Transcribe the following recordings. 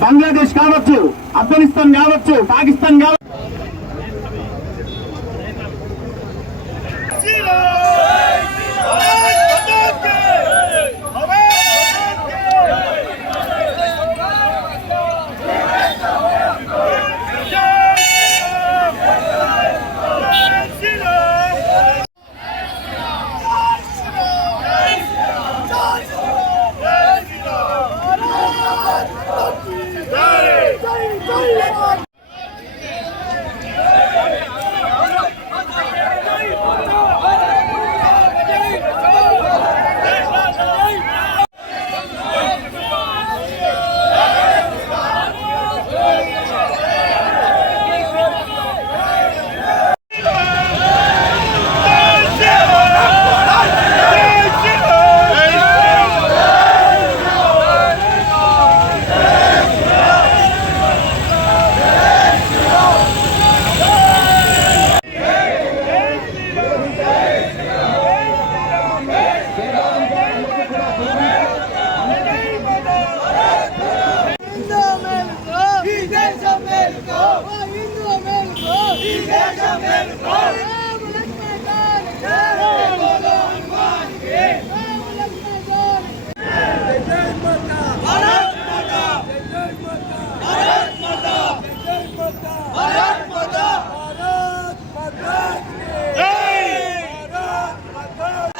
బంగ్లాదేశ్ కావచ్చు ఆఫ్ఘనిస్తాన్ కావచ్చు పాకిస్తాన్ కావచ్చు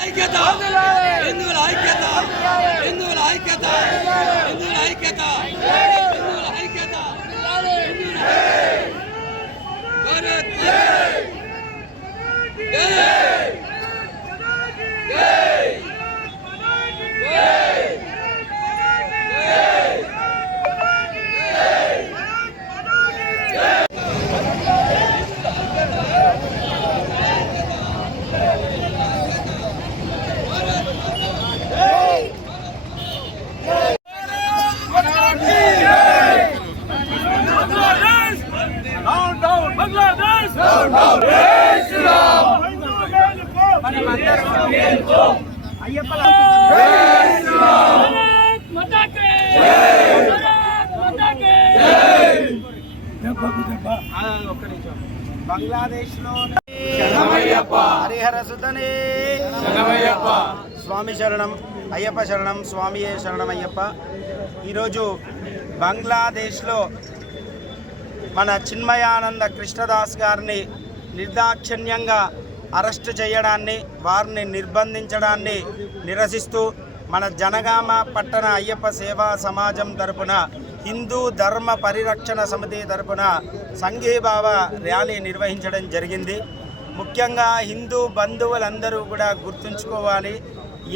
ఐక్యత హిందువుల ఐక్యత హిందువుల ఐక్యత హిందువుల ఐక్యత. Yeah! బంగ్లాదేశ్లో హరిహర సుతనే స్వామి శరణం అయ్యప్ప శరణం స్వామి శరణం అయ్యప్ప ఈరోజు బంగ్లాదేశ్లో మన చిన్మయానంద కృష్ణదాస్ గారిని నిర్దాక్షిణ్యంగా అరెస్ట్ చేయడాన్ని వారిని నిర్బంధించడాన్ని నిరసిస్తూ మన జనగామ పట్టణ అయ్యప్ప సేవా సమాజం తరపున హిందూ ధర్మ పరిరక్షణ సమితి తరపున సంఘీభావ ర్యాలీ నిర్వహించడం జరిగింది. ముఖ్యంగా హిందూ బంధువులందరూ కూడా గుర్తుంచుకోవాలి.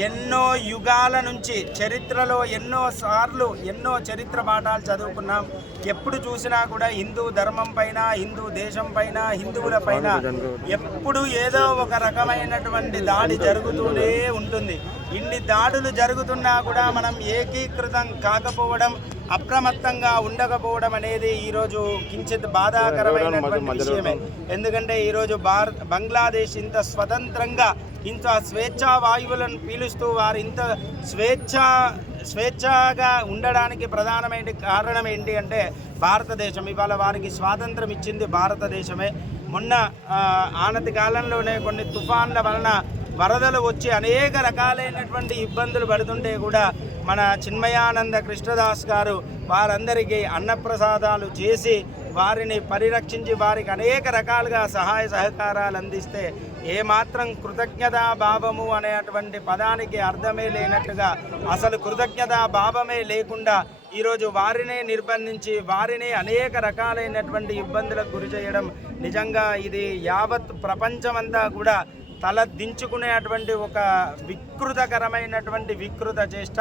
ఎన్నో యుగాల నుంచి చరిత్రలో ఎన్నో సార్లు ఎన్నో చరిత్ర పాఠాలు చదువుకున్నాం. ఎప్పుడు చూసినా కూడా హిందూ ధర్మం పైన హిందూ దేశం పైన హిందువుల పైన ఎప్పుడు ఏదో ఒక రకమైనటువంటి దాడి జరుగుతూనే ఉంటుంది. ఇన్ని దాడులు జరుగుతున్నా కూడా మనం ఏకీకృతం కాకపోవడం అప్రమత్తంగా ఉండకపోవడం అనేది ఈరోజు కించిత్ బాధాకరమైనటువంటి విషయమే. ఎందుకంటే ఈరోజు భారత్ బంగ్లాదేశ్ ఇంత స్వతంత్రంగా ఇంత స్వేచ్ఛా వాయువులను పీలుస్తూ వారు ఇంత స్వేచ్ఛ స్వేచ్ఛగా ఉండడానికి ప్రధానమైన కారణం ఏంటి అంటే భారతదేశం. ఇవాళ వారికి స్వాతంత్రం ఇచ్చింది భారతదేశమే. మొన్న ఆనతి కాలంలోనే కొన్ని తుఫాన్ల వలన వరదలు వచ్చి అనేక రకాలైనటువంటి ఇబ్బందులు పడుతుంటే కూడా మన చిన్మయానంద కృష్ణదాస్ గారు వారందరికీ అన్నప్రసాదాలు చేసి వారిని పరిరక్షించి వారికి అనేక రకాలుగా సహాయ సహకారాలు అందిస్తే ఏమాత్రం కృతజ్ఞతా భావము అనేటువంటి పదానికి అర్థమే లేనట్టుగా అసలు కృతజ్ఞతా భావమే లేకుండా ఈరోజు వారినే నిర్బంధించి వారిని అనేక రకాలైనటువంటి ఇబ్బందులకు గురి చేయడం నిజంగా ఇది యావత్ ప్రపంచమంతా కూడా తల దించుకునేటువంటి ఒక వికృతకరమైనటువంటి వికృత చేష్ట.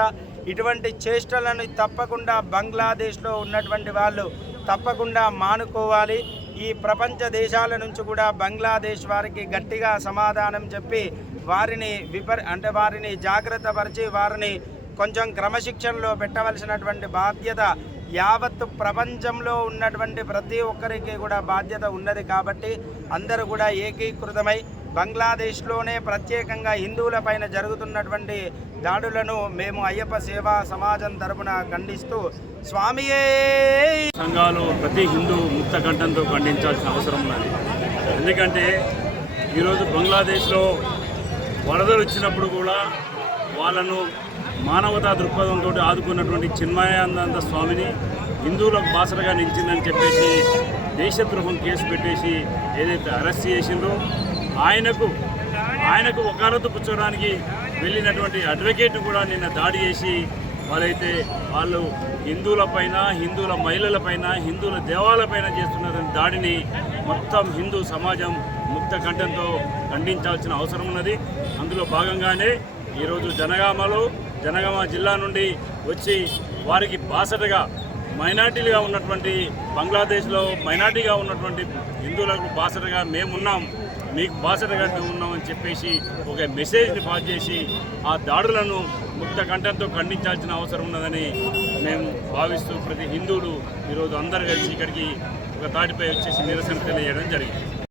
ఇటువంటి చేష్టలను తప్పకుండా బంగ్లాదేశ్లో ఉన్నటువంటి వాళ్ళు తప్పకుండా మానుకోవాలి. ఈ ప్రపంచ దేశాల నుంచి కూడా బంగ్లాదేశ్ వారికి గట్టిగా సమాధానం చెప్పి వారిని విపర్ అంటే వారిని జాగ్రత్త పరిచి వారిని కొంచెం క్రమశిక్షణలో పెట్టవలసినటువంటి బాధ్యత యావత్ ప్రపంచంలో ఉన్నటువంటి ప్రతి ఒక్కరికి కూడా బాధ్యత ఉన్నది కాబట్టి అందరూ కూడా ఏకీకృతమై బంగ్లాదేశ్లోనే ప్రత్యేకంగా హిందువులపైన జరుగుతున్నటువంటి దాడులను మేము అయ్యప్ప సేవా సమాజం తరపున ఖండిస్తూ స్వామియే! సంఘాలు ప్రతి హిందూ ముక్త కంఠంతో ఖండించాల్సిన అవసరం ఉన్నది. ఎందుకంటే ఈరోజు బంగ్లాదేశ్లో వరదలు వచ్చినప్పుడు కూడా వాళ్ళను మానవతా దృక్పథంతో ఆదుకున్నటువంటి చిన్మయానంద స్వామిని హిందువులకు బాసరగా నిలిచిందని చెప్పేసి దేశద్రోహం కేసు పెట్టేసి ఏదైతే అరెస్ట్ చేసిందో ఆయనకు ఆయనకు వకాలతు కూర్చోడానికి వెళ్ళినటువంటి అడ్వకేట్ కూడా నిన్న దాడి చేసి వాళ్ళైతే వాళ్ళు హిందువులపైన హిందువుల మహిళలపైన హిందువుల దేవాలపైన చేస్తున్న దాడిని మొత్తం హిందూ సమాజం ముక్త కంఠంతో ఖండించాల్సిన అవసరం ఉన్నది. అందులో భాగంగానే ఈరోజు జనగామలో జనగామ జిల్లా నుండి వచ్చి వారికి బాసటగా మైనార్టీలుగా ఉన్నటువంటి బంగ్లాదేశ్లో మైనార్టీగా ఉన్నటువంటి హిందువులకు బాసటగా మేమున్నాం. మీకు బాసటగా ఉన్నామని చెప్పేసి ఒక మెసేజ్ని పాస్ చేసి ఆ దాడులను ముక్త కంఠంతో ఖండించాల్సిన అవసరం ఉన్నదని మేము భావిస్తూ ప్రతి హిందువులు ఈరోజు అందరు కలిసి ఇక్కడికి ఒక తాటిపై వచ్చేసి నిరసన తెలియజేయడం జరిగింది.